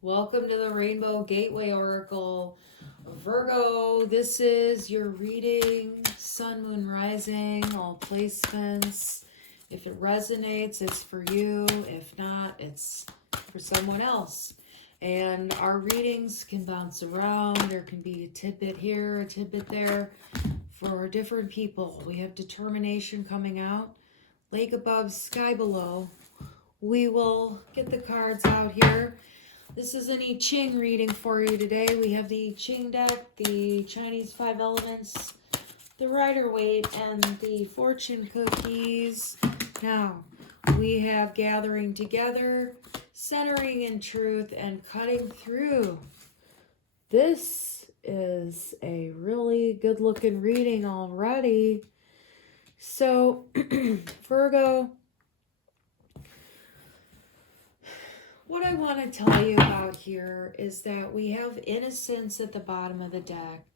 Welcome to the Rainbow Gateway Oracle. Virgo, this is your reading, Sun, Moon, Rising, all placements. If it resonates, it's for you. If not, it's for someone else. And our readings can bounce around. There can be a tidbit here, a tidbit there for different people. We have determination coming out. Lake above, sky below. We will get the cards out here. This is an I Ching reading for you today. We have the I Ching deck, the Chinese 5 elements, the Rider-Waite, and the fortune cookies. Now, we have gathering together, centering in truth, and cutting through. This is a really good looking reading already. So, Virgo, what I want to tell you about here is that we have innocence at the bottom of the deck.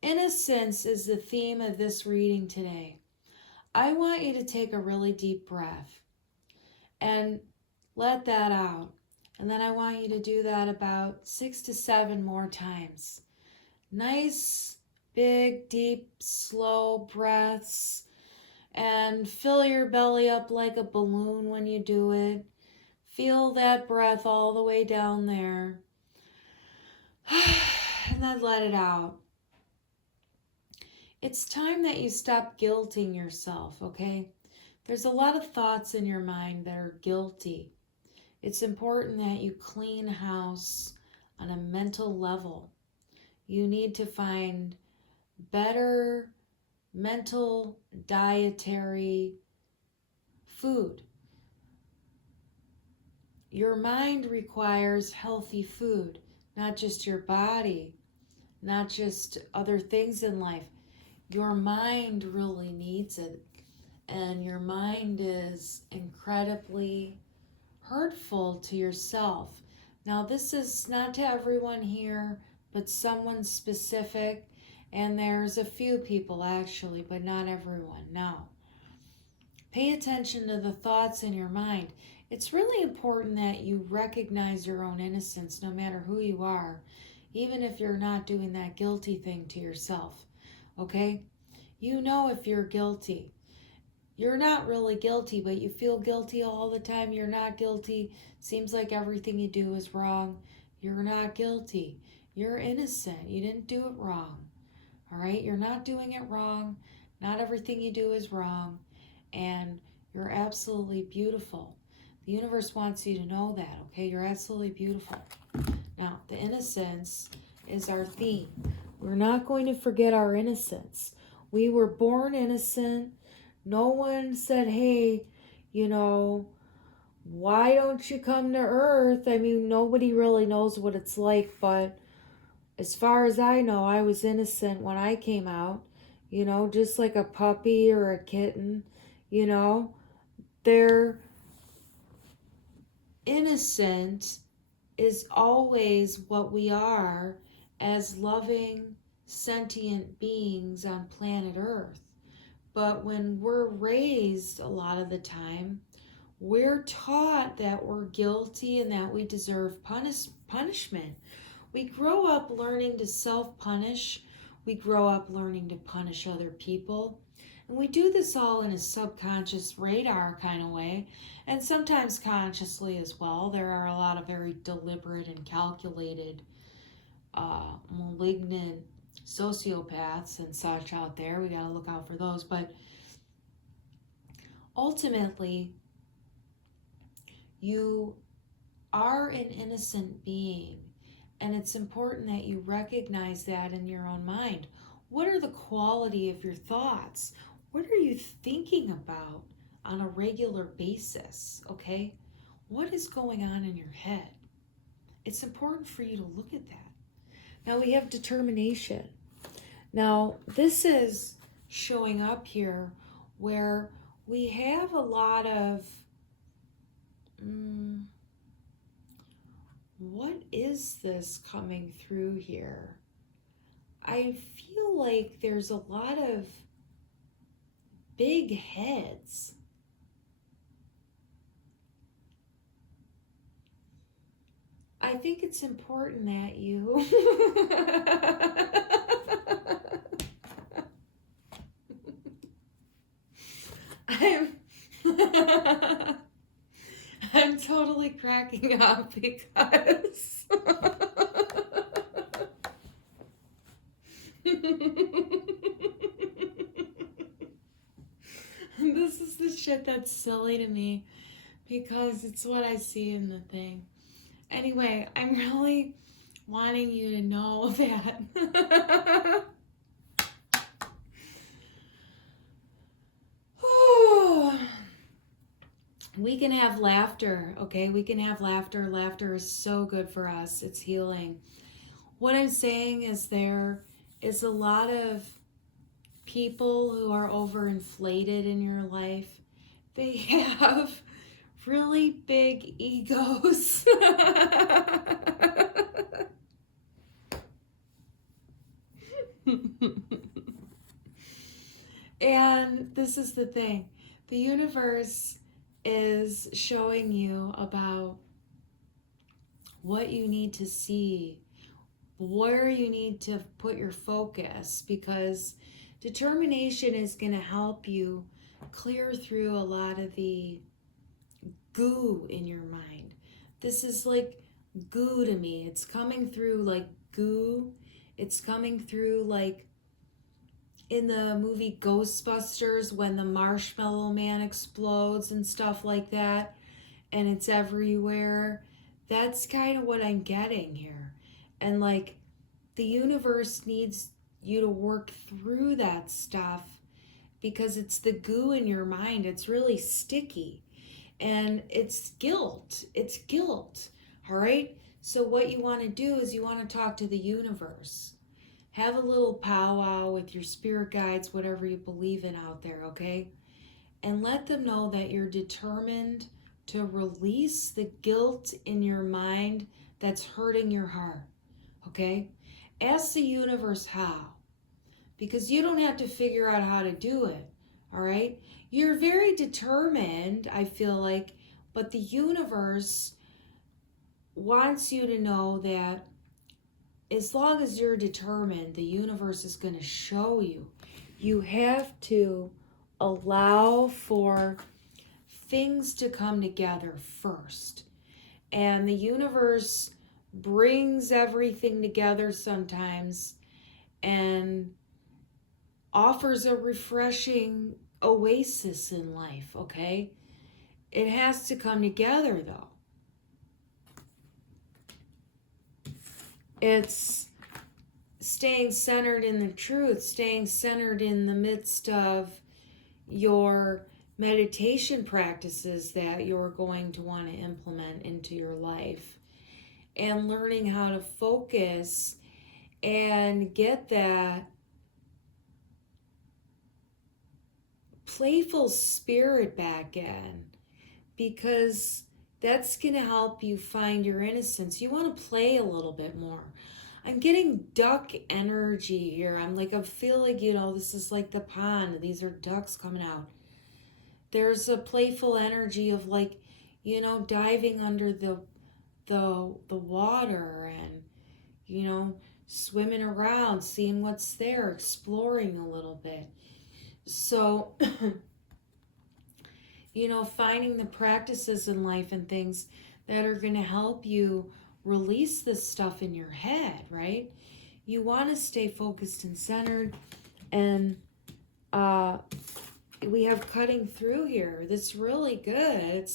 Innocence is the theme of this reading today. I want you to take a really deep breath and let that out. And then I want you to do that about 6 to 7 more times. Nice, big, deep, slow breaths. And fill your belly up like a balloon when you do it. Feel that breath all the way down there. And then let it out. It's time that you stop guilting yourself, okay? There's a lot of thoughts in your mind that are guilty. It's important that you clean house on a mental level. You need to find better mental dietary food. Your mind requires healthy food, not just your body, not just other things in life. Your mind really needs it, and your mind is incredibly hurtful to yourself. Now, this is not to everyone here, but someone specific, and there's a few people actually, but not everyone. Now, pay attention to the thoughts in your mind. It's really important that you recognize your own innocence no matter who you are, even if you're not doing that guilty thing to yourself, okay? You know if you're guilty. You're not really guilty, but you feel guilty all the time. You're not guilty. Seems like everything you do is wrong. You're not guilty. You're innocent. You didn't do it wrong, all right? You're not doing it wrong. Not everything you do is wrong, and you're absolutely beautiful. The universe wants you to know that, okay? You're absolutely beautiful. Now, the innocence is our theme. We're not going to forget our innocence. We were born innocent. No one said, hey, why don't you come to Earth? I mean, nobody really knows what it's like, but as far as I know, I was innocent when I came out, just like a puppy or a kitten, they're innocent is always what we are as loving, sentient beings on planet Earth. But when we're raised, a lot of the time, we're taught that we're guilty and that we deserve punishment. We grow up learning to self-punish. We grow up learning to punish other people. And we do this all in a subconscious radar kind of way, and sometimes consciously as well. There are a lot of very deliberate and calculated, malignant sociopaths and such out there. We got to look out for those. But ultimately, you are an innocent being, and it's important that you recognize that in your own mind. What are the quality of your thoughts? What are you thinking about on a regular basis, okay? What is going on in your head? It's important for you to look at that. Now we have determination. Now this is showing up here where we have a lot of, what is this coming through here? I feel like there's a lot of big heads. I think it's important that you I'm I'm totally cracking up because this is the shit that's silly to me because it's what I see in the thing. Anyway, I'm really wanting you to know that we can have laughter, okay? We can have laughter. Laughter is so good for us. It's healing. What I'm saying is there is a lot of people who are overinflated in your life. They have really big egos. And this is the thing. The universe is showing you about what you need to see, where you need to put your focus, because determination is going to help you clear through a lot of the goo in your mind. This is like goo to me. It's coming through like goo. It's coming through like in the movie Ghostbusters when the marshmallow man explodes and stuff like that, and it's everywhere. That's kind of what I'm getting here. And like the universe needs you to work through that stuff because it's the goo in your mind. It's really sticky. And it's guilt. It's guilt. All right? So what you want to do is you want to talk to the universe. Have a little powwow with your spirit guides, whatever you believe in out there, okay? And let them know that you're determined to release the guilt in your mind that's hurting your heart, okay? Ask the universe how, because you don't have to figure out how to do it, all right? You're very determined, I feel like, but the universe wants you to know that as long as you're determined, the universe is going to show you. You have to allow for things to come together first. And the universe brings everything together sometimes and offers a refreshing oasis in life, okay? It has to come together though. It's staying centered in the truth, staying centered in the midst of your meditation practices that you're going to want to implement into your life, and learning how to focus and get that playful spirit back in, because that's going to help you find your innocence. You want to play a little bit more. I'm getting duck energy here. I feel like, this is like the pond. These are ducks coming out. There's a playful energy of diving under the water and, swimming around, seeing what's there, exploring a little bit. So, finding the practices in life and things that are going to help you release this stuff in your head, right? You want to stay focused and centered. And we have cutting through here. That's really good.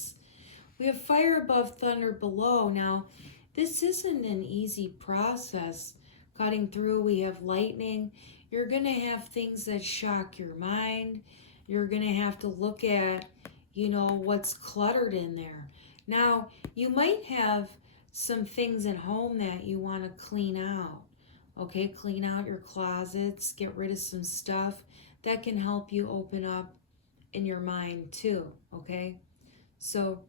We have fire above, thunder below. Now, this isn't an easy process. Cutting through, we have lightning. You're going to have things that shock your mind. You're going to have to look at what's cluttered in there. Now, you might have some things at home that you want to clean out. Okay, clean out your closets, get rid of some stuff. That can help you open up in your mind too, okay? So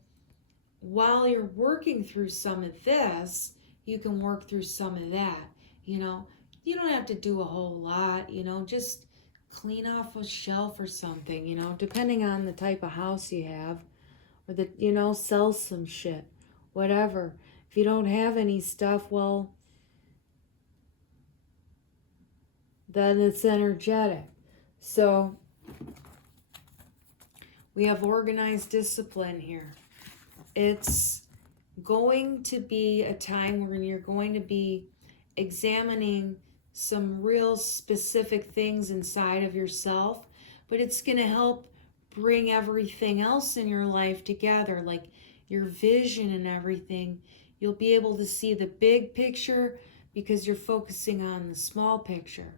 while you're working through some of this, you can work through some of that. You don't have to do a whole lot, just clean off a shelf or something, depending on the type of house you have, or sell some shit, whatever. If you don't have any stuff, well, then it's energetic. So we have organized discipline here. It's going to be a time when you're going to be examining some real specific things inside of yourself, but it's going to help bring everything else in your life together, like your vision and everything. You'll be able to see the big picture because you're focusing on the small picture,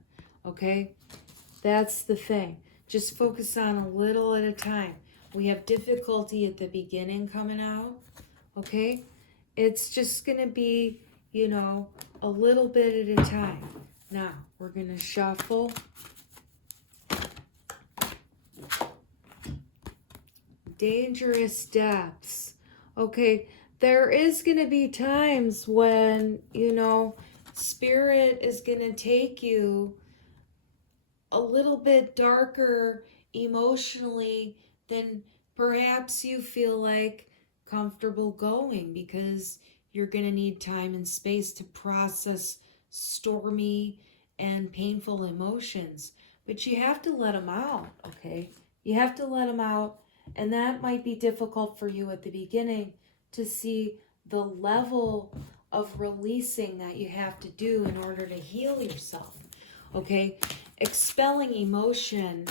okay? That's the thing. Just focus on a little at a time. We have difficulty at the beginning coming out, okay? It's just going to be, you know, a little bit at a time. Now, we're going to shuffle. Dangerous depths. Okay, there is going to be times when, you know, Spirit is going to take you a little bit darker emotionally than perhaps you feel like comfortable going, because you're going to need time and space to process stormy and painful emotions. But you have to let them out, okay? You have to let them out, and that might be difficult for you at the beginning to see the level of releasing that you have to do in order to heal yourself, okay? Expelling emotion,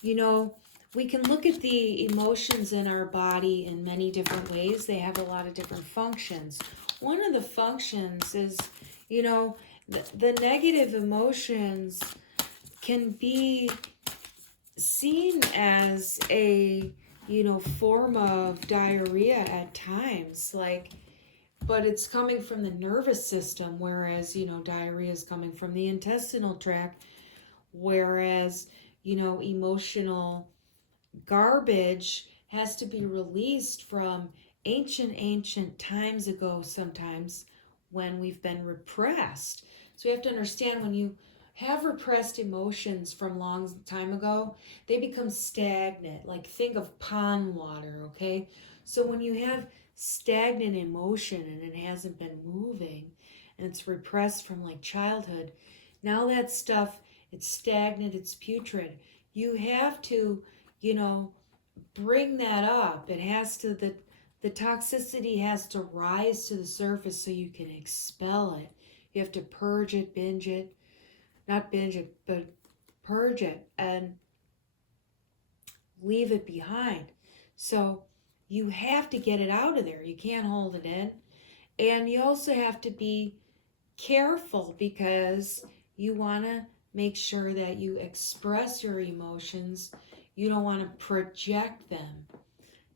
you know, we can look at the emotions in our body in many different ways. They have a lot of different functions. One of the functions is, you know, the negative emotions can be seen as a, you know, form of diarrhea at times, like, but it's coming from the nervous system, whereas, you know, diarrhea is coming from the intestinal tract, whereas, you know, emotional garbage has to be released from ancient times ago sometimes when we've been repressed. So you have to understand, when you have repressed emotions from long time ago, they become stagnant. Like, think of pond water, okay? So when you have stagnant emotion and it hasn't been moving and it's repressed from like childhood, now that stuff, it's stagnant, it's putrid. You have to, you know, bring that up. It has to, the toxicity has to rise to the surface so you can expel it. You have to purge it, binge it, not binge it, but purge it and leave it behind. So you have to get it out of there. You can't hold it in. And you also have to be careful, because you want to make sure that you express your emotions. You don't want to project them,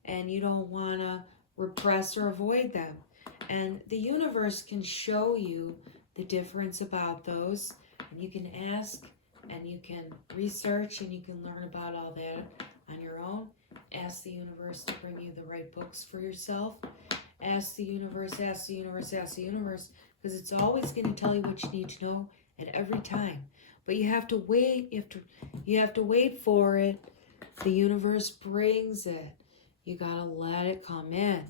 and you don't want to repress or avoid them. And the universe can show you the difference about those, and you can ask and you can research and you can learn about all that on your own. Ask the universe to bring you the right books for yourself. Ask the universe, ask the universe, ask the universe, because it's always going to tell you what you need to know at every time. But you have to wait. You have to wait for it. The universe brings it. You got to let it come in.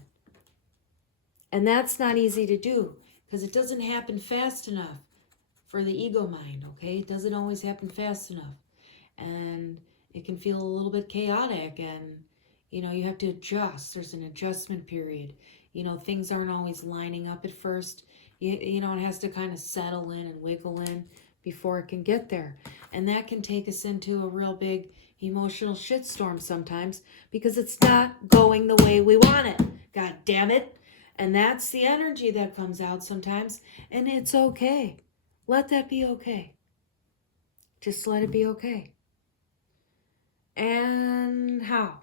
And that's not easy to do, because it doesn't happen fast enough for the ego mind, okay? It doesn't always happen fast enough. And it can feel a little bit chaotic, and, you know, you have to adjust. There's an adjustment period. You know, things aren't always lining up at first. You know, it has to kind of settle in and wiggle in before it can get there. And that can take us into a real big emotional shitstorm sometimes, because it's not going the way we want it. God damn it. And that's the energy that comes out sometimes. And it's okay. Let that be okay. Just let it be okay. And how?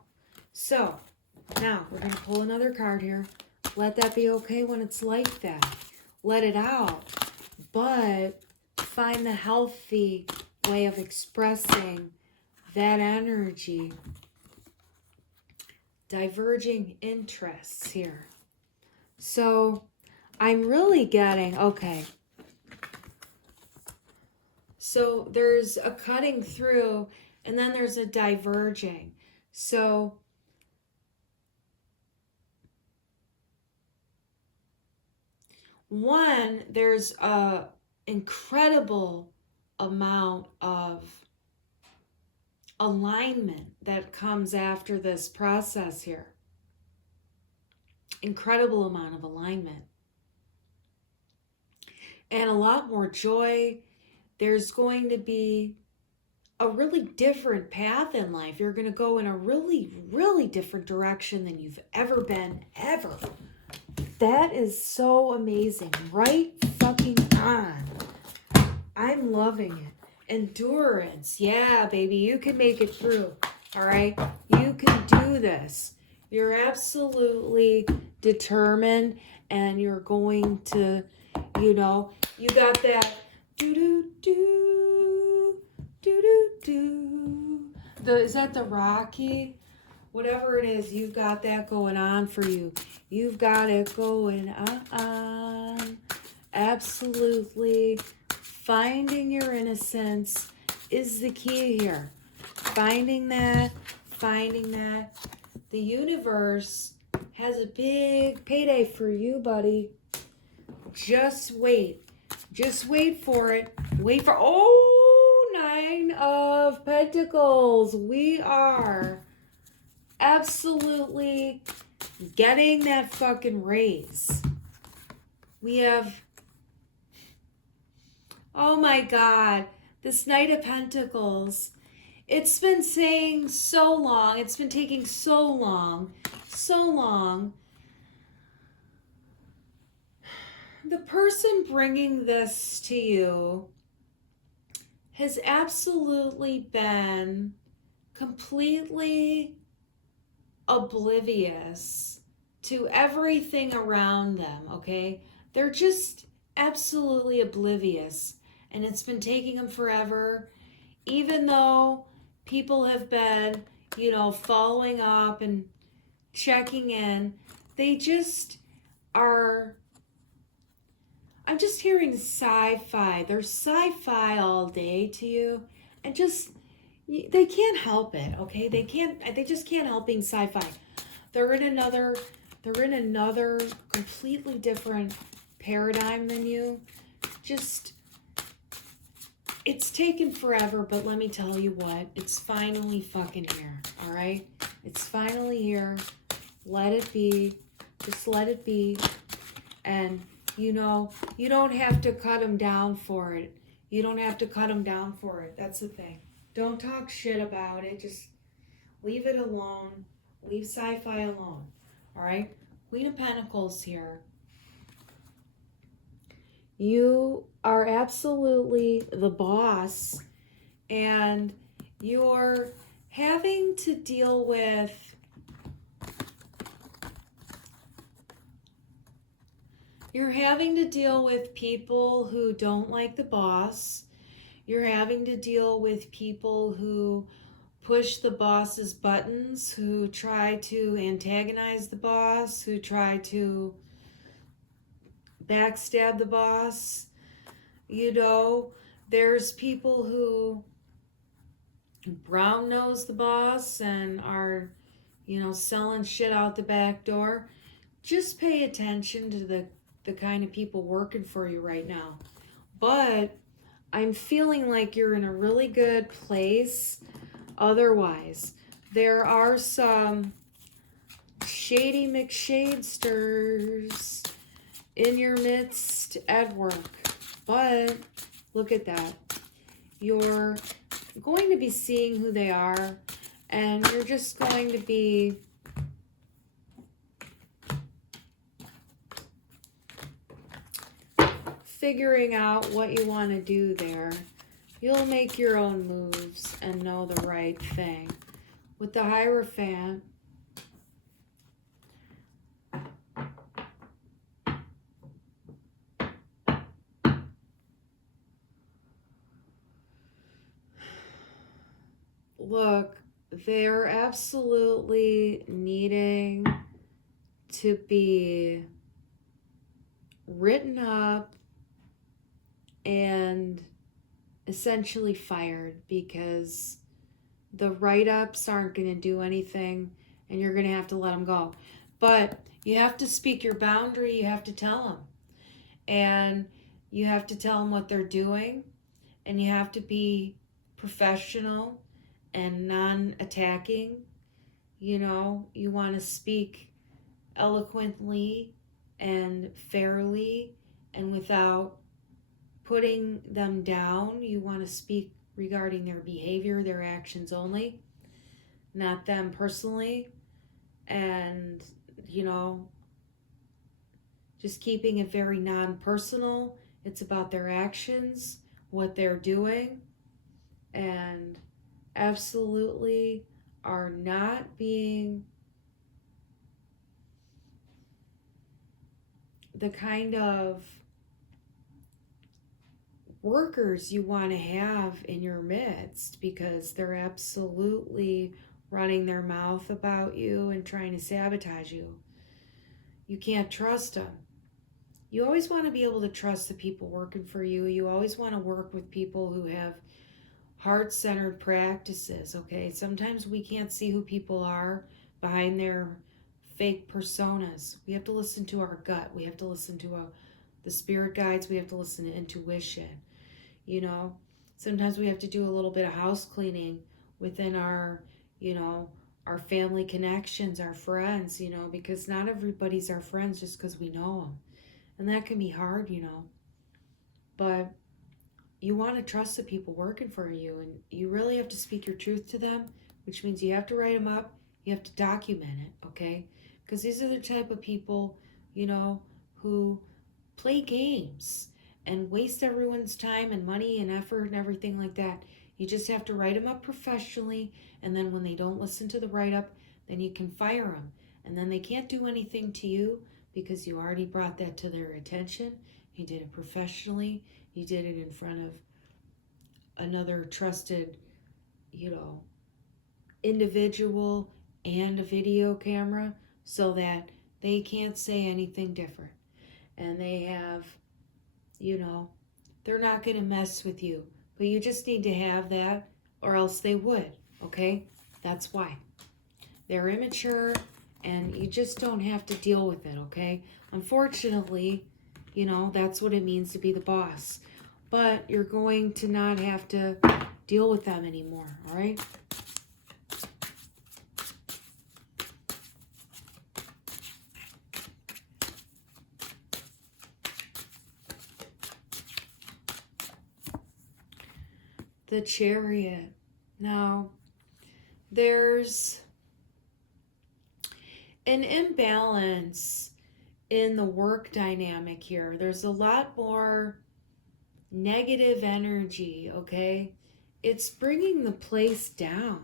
So, now we're going to pull another card here. Let that be okay when it's like that. Let it out. But find the healthy way of expressing that energy. Diverging interests here. So, I'm really getting, okay. So, there's a cutting through, and then there's a diverging. So, One, there's a incredible amount of alignment that comes after this process here. Incredible amount of alignment. And a lot more joy. There's going to be a really different path in life. You're going to go in a really, really different direction than you've ever been, ever. That is so amazing. Right fucking on. I'm loving it. Endurance. Yeah, baby, you can make it through. All right? You can do this. You're absolutely determined, and you're going to, you know, you got that do-do-do, do-do-do. Is that the Rocky? Whatever it is, you've got that going on for you. You've got it going on. Absolutely. Finding your innocence is the key here. Finding that. The universe has a big payday for you, buddy. Just wait. Just wait for it. Wait for, 9 of Pentacles. We are absolutely getting that fucking raise. We have, oh my God, this Knight of Pentacles. It's been saying so long. It's been taking so long. The person bringing this to you has absolutely been completely oblivious to everything around them, okay? They're just absolutely oblivious, and it's been taking them forever, even though people have been, following up and checking in. They just are, I'm just hearing sci-fi. They're sci-fi all day to you, and just, they can't help it, okay? They just can't help being sci-fi. They're in another completely different paradigm than you. Just, it's taken forever, but let me tell you what, it's finally fucking here, all right? It's finally here. Let it be. Just let it be. And, you don't have to cut them down for it. You don't have to cut them down for it. That's the thing. Don't talk shit about it. Just leave it alone. Leave sci-fi alone. All right? Queen of Pentacles here. You are absolutely the boss, and you're having to deal with people who don't like the boss. You're having to deal with people who push the boss's buttons, who try to antagonize the boss, who try to backstab the boss. There's people who brown nose the boss and are, selling shit out the back door. Just pay attention to the kind of people working for you right now. But I'm feeling like you're in a really good place. Otherwise, there are some shady McShadesters in your midst at work. But look at that. You're going to be seeing who they are, and you're just going to be figuring out what you want to do there. You'll make your own moves and know the right thing. With the Hierophant, look, they're absolutely needing to be written up and essentially fired, because the write-ups aren't going to do anything, and you're going to have to let them go. But you have to speak your boundary. You have to tell them. And you have to tell them what they're doing, and you have to be professional and non-attacking. You know, you want to speak eloquently and fairly and without putting them down. You want to speak regarding their behavior, their actions only, not them personally. And, you know, just keeping it very non-personal. It's about their actions, what they're doing, and absolutely are not being the kind of workers you want to have in your midst, because they're absolutely running their mouth about you and trying to sabotage you. You can't trust them. You always want to be able to trust the people working for you. You always want to work with people who have heart-centered practices, okay? Sometimes we can't see who people are behind their fake personas. We have to listen to our gut. We have to listen to the spirit guides. We have to listen to intuition. You know, sometimes we have to do a little bit of house cleaning within our, you know, our family connections, our friends, you know, because not everybody's our friends just because we know them. And that can be hard, you know. But you want to trust the people working for you, and you really have to speak your truth to them, which means you have to write them up. You have to document it, okay? Because these are the type of people, you know, who play games and waste everyone's time and money and effort and everything like that. You just have to write them up professionally, and then when they don't listen to the write-up, then you can fire them. And then they can't do anything to you because you already brought that to their attention. You did it professionally. You did it in front of another trusted, you know, individual and a video camera, so that they can't say anything different. And they have, you know, they're not going to mess with you. But you just need to have that, or else they would, okay? That's why. They're immature, and you just don't have to deal with it, okay? Unfortunately, you know, that's what it means to be the boss. But you're going to not have to deal with them anymore, all right? The Chariot. Now, there's an imbalance in the work dynamic here. There's a lot more negative energy, okay? It's bringing the place down.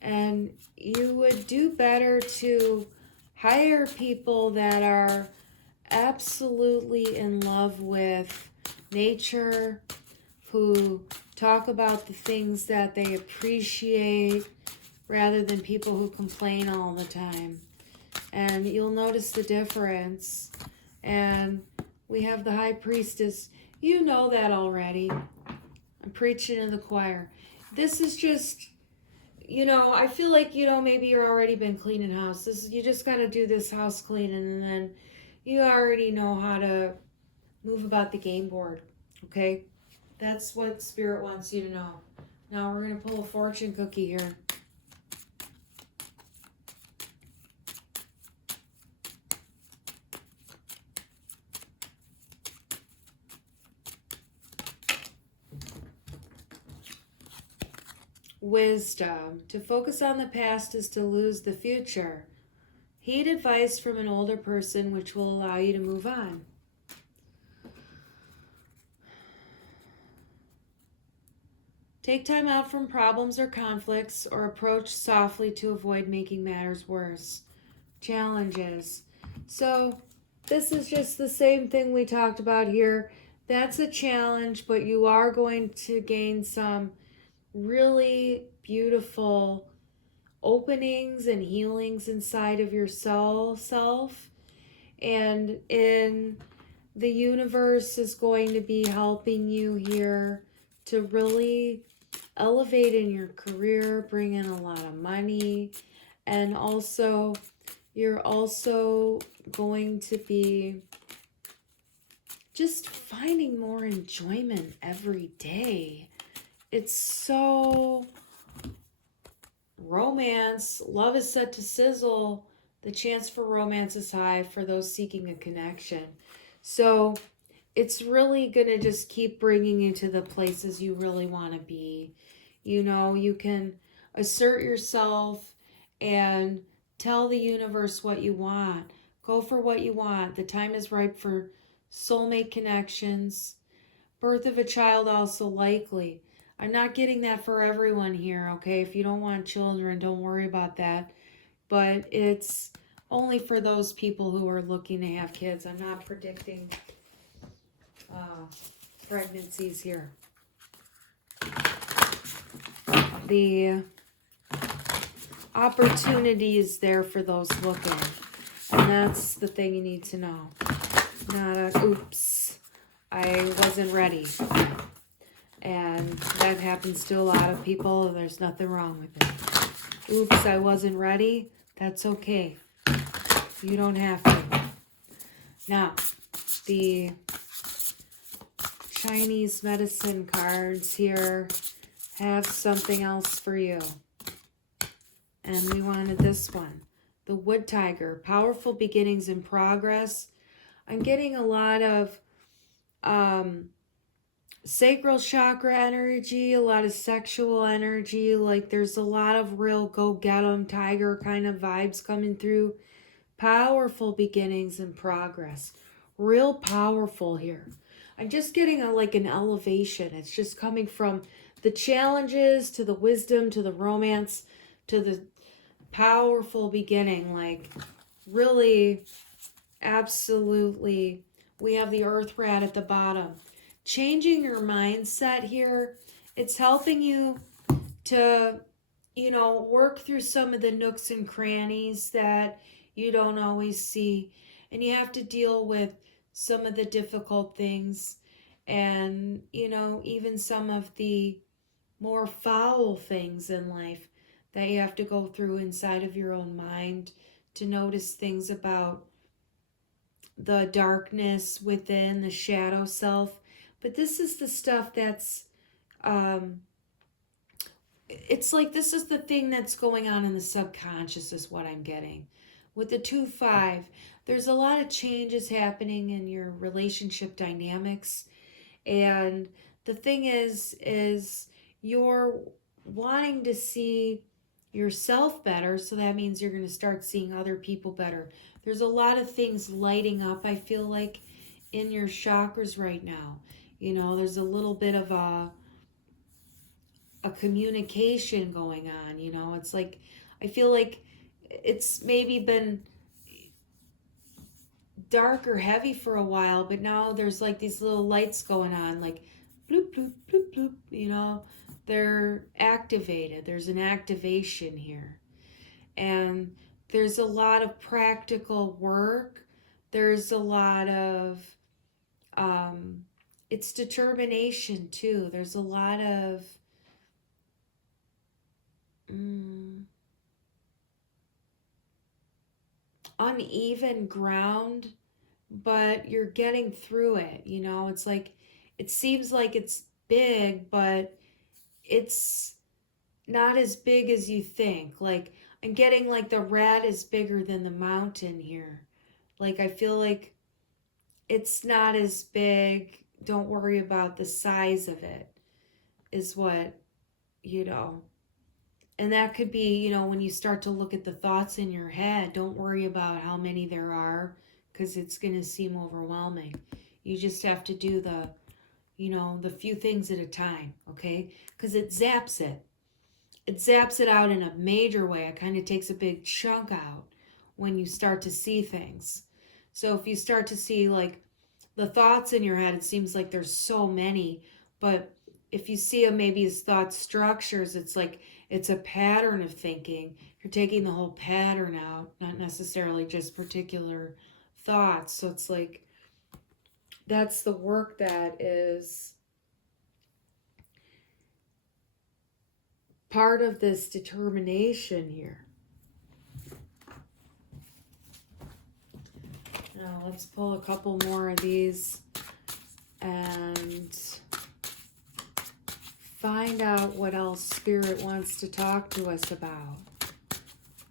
And you would do better to hire people that are absolutely in love with nature, who talk about the things that they appreciate rather than people who complain all the time. And you'll notice the difference. And we have the High Priestess. You know that already. I'm preaching in the choir. This is just, you know, I feel like, you know, maybe you've already been cleaning house. You just got to do this house cleaning, and then you already know how to move about the game board, okay? That's what Spirit wants you to know. Now we're going to pull a fortune cookie here. Wisdom. To focus on the past is to lose the future. Heed advice from an older person, which will allow you to move on. Take time out from problems or conflicts, or approach softly to avoid making matters worse. Challenges. So this is just the same thing we talked about here. That's a challenge, but you are going to gain some really beautiful openings and healings inside of your self. And the universe is going to be helping you here to really elevate in your career, bring in a lot of money, and also you're also going to be just finding more enjoyment every day. It's so romance. Love is set to sizzle. The chance for romance is high for those seeking a connection. So it's really going to just keep bringing you to the places you really want to be. You know, you can assert yourself and tell the universe what you want. Go for what you want. The time is ripe for soulmate connections. Birth of a child also likely. I'm not getting that for everyone here, okay? If you don't want children, don't worry about that. But it's only for those people who are looking to have kids. I'm not predicting pregnancies here. The opportunity is there for those looking. And that's the thing you need to know. Not a, oops, I wasn't ready. And that happens to a lot of people. There's nothing wrong with it. Oops, I wasn't ready. That's okay. You don't have to. Now, the Chinese medicine cards here have something else for you. And we wanted this one. The Wood Tiger, powerful beginnings in progress. I'm getting a lot of sacral chakra energy, a lot of sexual energy. Like there's a lot of real go-get-em tiger kind of vibes coming through. Powerful beginnings in progress. Real powerful here. I'm just getting like an elevation. It's just coming from the challenges to the wisdom to the romance to the powerful beginning. Like really, absolutely. We have the earth rat at the bottom. Changing your mindset here. It's helping you to, you know, work through some of the nooks and crannies that you don't always see. And you have to deal with some of the difficult things and, you know, even some of the more foul things in life that you have to go through inside of your own mind to notice things about the darkness within, the shadow self. But this is the stuff that's, it's like this is the thing that's going on in the subconscious is what I'm getting. With the 2-5, there's a lot of changes happening in your relationship dynamics. And the thing is you're wanting to see yourself better, so that means you're going to start seeing other people better. There's a lot of things lighting up, I feel like, in your chakras right now. You know, there's a little bit of a communication going on, you know. It's like, I feel like it's maybe been dark or heavy for a while, but now there's like these little lights going on, like bloop, bloop, bloop, bloop, you know. They're activated. There's an activation here. And there's a lot of practical work. There's a lot of, it's determination too. There's a lot of, uneven ground, but you're getting through it. You know, it's like, it seems like it's big, but it's not as big as you think. Like, I'm getting like the rat is bigger than the mountain here. Like, I feel like it's not as big. Don't worry about the size of it, is what, you know. And that could be, you know, when you start to look at the thoughts in your head, don't worry about how many there are, because it's going to seem overwhelming. You just have to do the, you know, the few things at a time, okay? Because it zaps it. It zaps it out in a major way. It kind of takes a big chunk out when you start to see things. So if you start to see like the thoughts in your head, it seems like there's so many, but if you see them maybe as thought structures, it's like it's a pattern of thinking. You're taking the whole pattern out, not necessarily just particular thoughts. So it's like that's the work that is part of this determination here. Now let's pull a couple more of these and find out what else Spirit wants to talk to us about.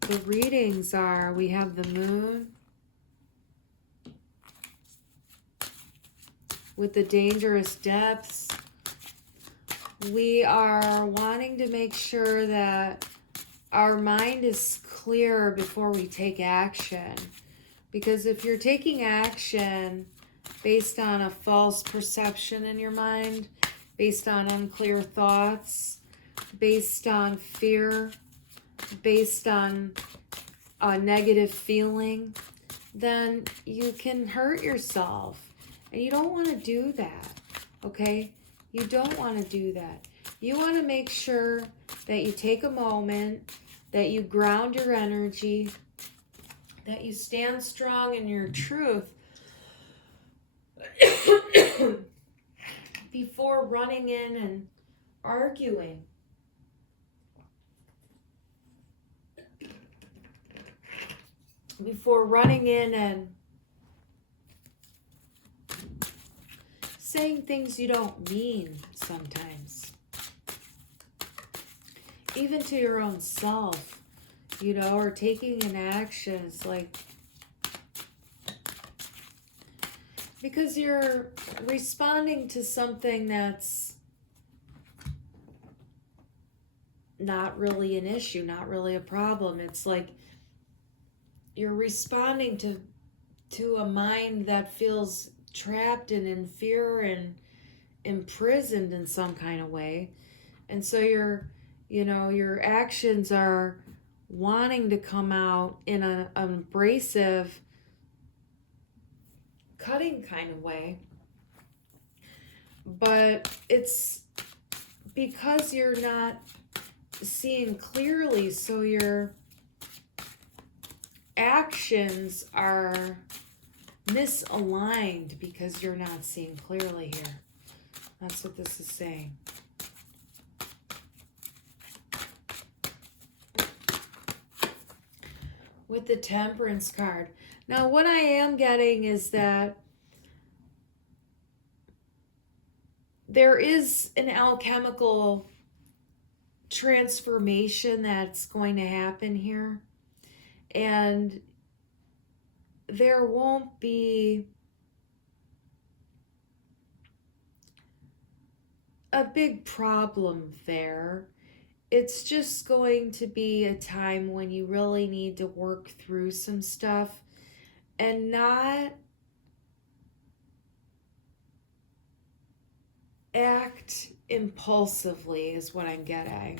The readings are, we have the moon with the dangerous depths. We are wanting to make sure that our mind is clear before we take action. Because if you're taking action based on a false perception in your mind, based on unclear thoughts, based on fear, based on a negative feeling, then you can hurt yourself. And you don't want to do that, okay? You don't want to do that. You want to make sure that you take a moment, that you ground your energy, that you stand strong in your truth before running in and arguing. Before running in and saying things you don't mean sometimes. Even to your own self, you know, or taking an action. It's like, because you're responding to something that's not really an issue, not really a problem. It's like you're responding to a mind that feels trapped and in fear and imprisoned in some kind of way. And so your actions are wanting to come out in an abrasive, cutting kind of way. But it's because you're not seeing clearly, so your actions are misaligned because you're not seeing clearly here. That's what this is saying. With the Temperance card. Now, what I am getting is that there is an alchemical transformation that's going to happen here. And there won't be a big problem there. It's just going to be a time when you really need to work through some stuff and not act impulsively is what I'm getting.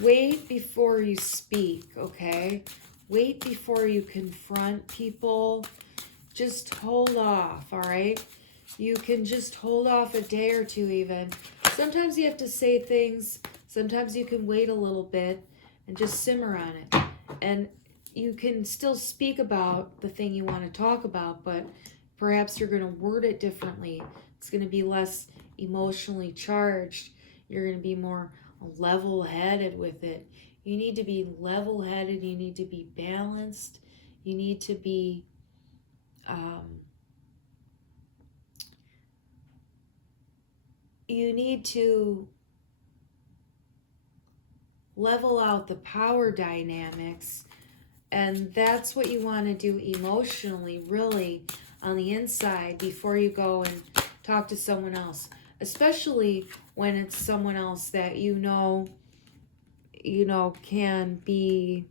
Wait before you speak, okay? Wait before you confront people. Just hold off, all right? You can just hold off a day or two even. Sometimes you have to say things. Sometimes you can wait a little bit and just simmer on it. And you can still speak about the thing you want to talk about, but perhaps you're going to word it differently. It's going to be less emotionally charged. You're going to be more level-headed with it. You need to be level-headed. You need to be balanced. You need to be you need to level out the power dynamics, and that's what you want to do emotionally, really, on the inside before you go and talk to someone else, especially when it's someone else that you know can be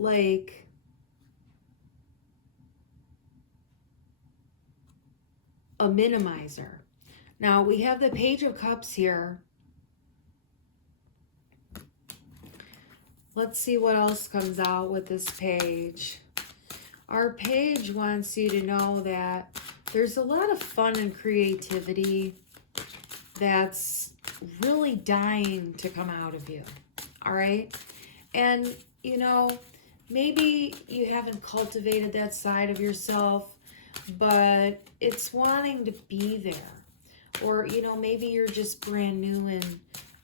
like a minimizer. Now we have the Page of Cups here. Let's see what else comes out with this page. Our page wants you to know that there's a lot of fun and creativity that's really dying to come out of you. All right? And, maybe you haven't cultivated that side of yourself, but it's wanting to be there. Or, maybe you're just brand new in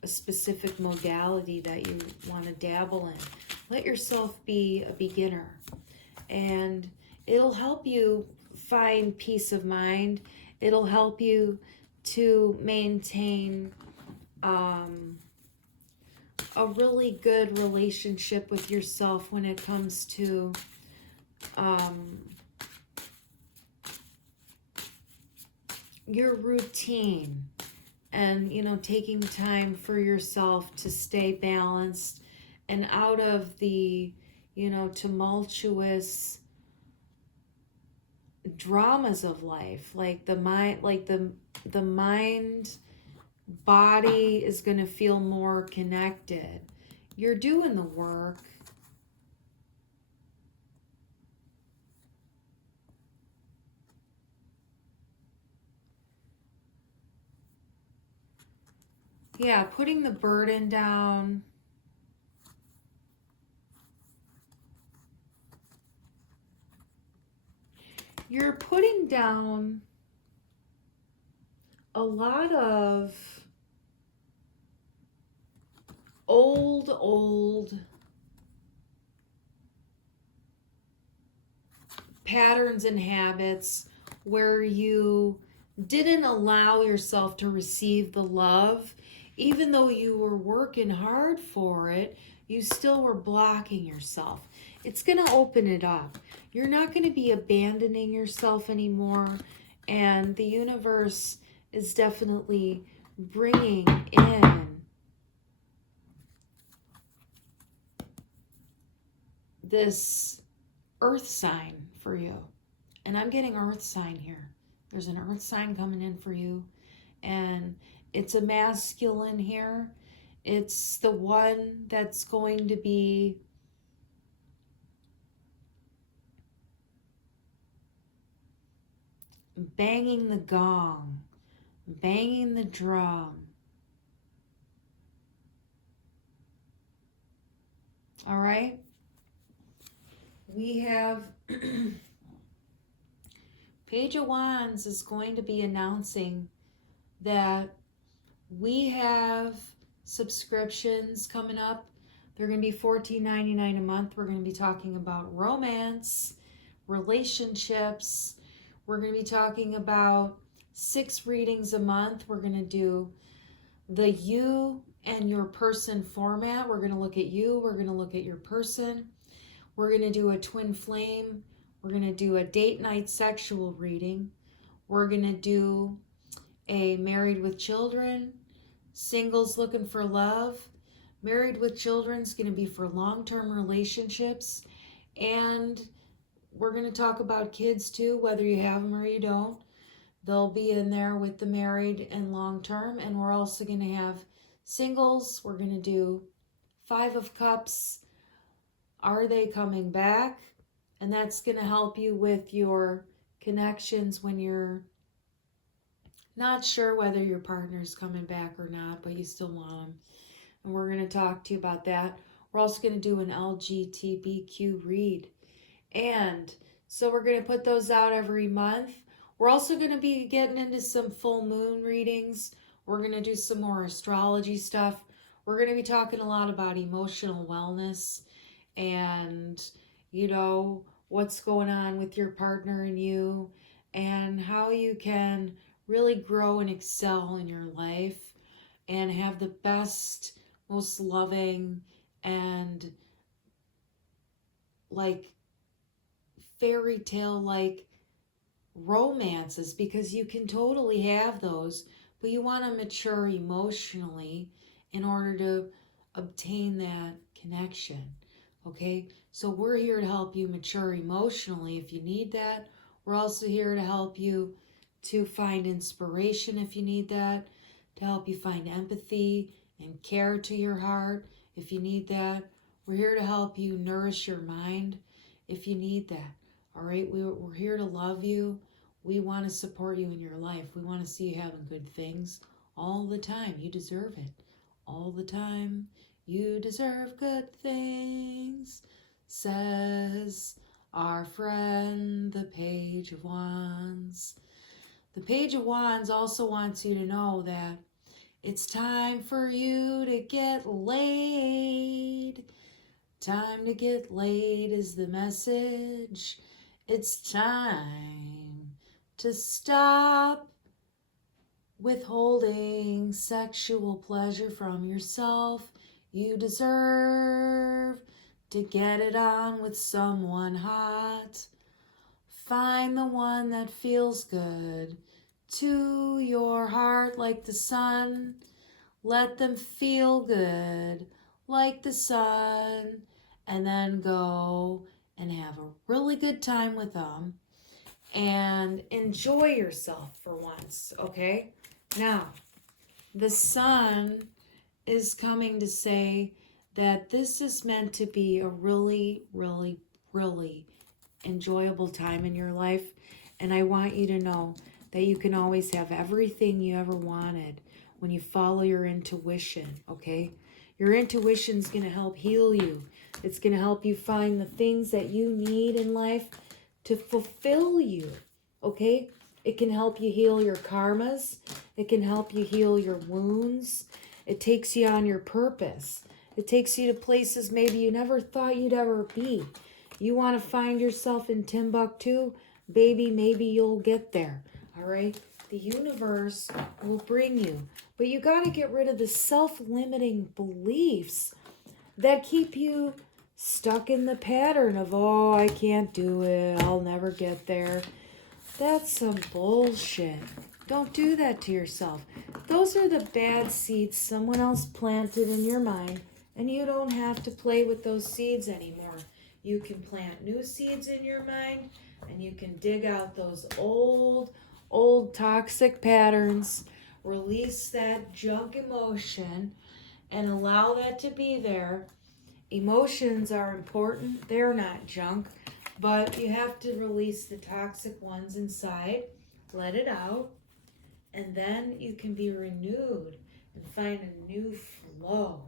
a specific modality that you want to dabble in. Let yourself be a beginner, and it'll help you find peace of mind. It'll help you to maintain a really good relationship with yourself when it comes to your routine, and taking time for yourself to stay balanced and out of the tumultuous dramas of life. Like the mind body is going to feel more connected. You're doing the work. Yeah, putting the burden down. You're putting down a lot of old patterns and habits where you didn't allow yourself to receive the love. Even though you were working hard for it, you still were blocking yourself. It's going to open it up. You're not going to be abandoning yourself anymore. And the universe is definitely bringing in this earth sign for you. And I'm getting earth sign here. There's an earth sign coming in for you. And it's a masculine here. It's the one that's going to be banging the gong, banging the drum. All right? We have Page of Wands is going to be announcing that we have subscriptions coming up. They're going to be $14.99 a month. We're going to be talking about romance, relationships. We're going to be talking about 6 readings a month. We're going to do the you and your person format. We're going to look at you. We're going to look at your person. We're going to do a twin flame. We're going to do a date night sexual reading. We're going to do a married with children, singles looking for love. Married with children is going to be for long-term relationships. And we're going to talk about kids too, whether you have them or you don't. They'll be in there with the married and long-term. And we're also going to have singles. We're going to do 5 of Cups. Are they coming back? And that's going to help you with your connections when you're not sure whether your partner's coming back or not, but you still want them. And we're going to talk to you about that. We're also going to do an LGBTQ read. And so we're going to put those out every month. We're also going to be getting into some full moon readings. We're going to do some more astrology stuff. We're going to be talking a lot about emotional wellness and, what's going on with your partner and you, and how you can really grow and excel in your life and have the best, most loving and fairy tale romances, because you can totally have those, but you want to mature emotionally in order to obtain that connection. Okay, so we're here to help you mature emotionally if you need that. We're also here to help you to find inspiration if you need that, to help you find empathy and care to your heart if you need that. We're here to help you nourish your mind if you need that. All right, we're here to love you. We want to support you in your life. We want to see you having good things all the time. You deserve it all the time. You deserve good things, says our friend, the Page of Wands. The Page of Wands also wants you to know that It's time for you to get laid. Time to get laid is the message. It's time to stop withholding sexual pleasure from yourself. You deserve to get it on with someone hot. Find the one that feels good to your heart like the sun. Let them feel good like the sun. And then go and have a really good time with them and enjoy yourself for once, okay? Now, the sun is coming to say that this is meant to be a really, really, really enjoyable time in your life. And I want you to know that you can always have everything you ever wanted when you follow your intuition, okay? Your intuition's going to help heal you. It's going to help you find the things that you need in life to fulfill you, okay? It can help you heal your karmas. It can help you heal your wounds. It takes you on your purpose. It takes you to places maybe you never thought you'd ever be. You want to find yourself in Timbuktu? Baby, maybe you'll get there, all right? The universe will bring you. But you got to get rid of the self-limiting beliefs that keep you stuck in the pattern of, oh, I can't do it. I'll never get there. That's some bullshit. Don't do that to yourself. Those are the bad seeds someone else planted in your mind, and you don't have to play with those seeds anymore. You can plant new seeds in your mind, and you can dig out those old toxic patterns, release that junk emotion, and allow that to be there. Emotions are important. They're not junk, but you have to release the toxic ones inside, let it out, and then you can be renewed and find a new flow.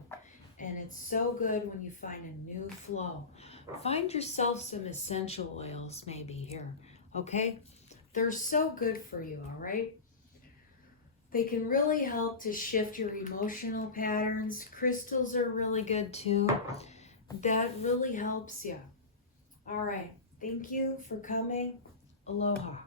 And it's so good when you find a new flow. Find yourself some essential oils maybe here, okay? They're so good for you, all right? They can really help to shift your emotional patterns. Crystals are really good too. That really helps you. All right. Thank you for coming. Aloha.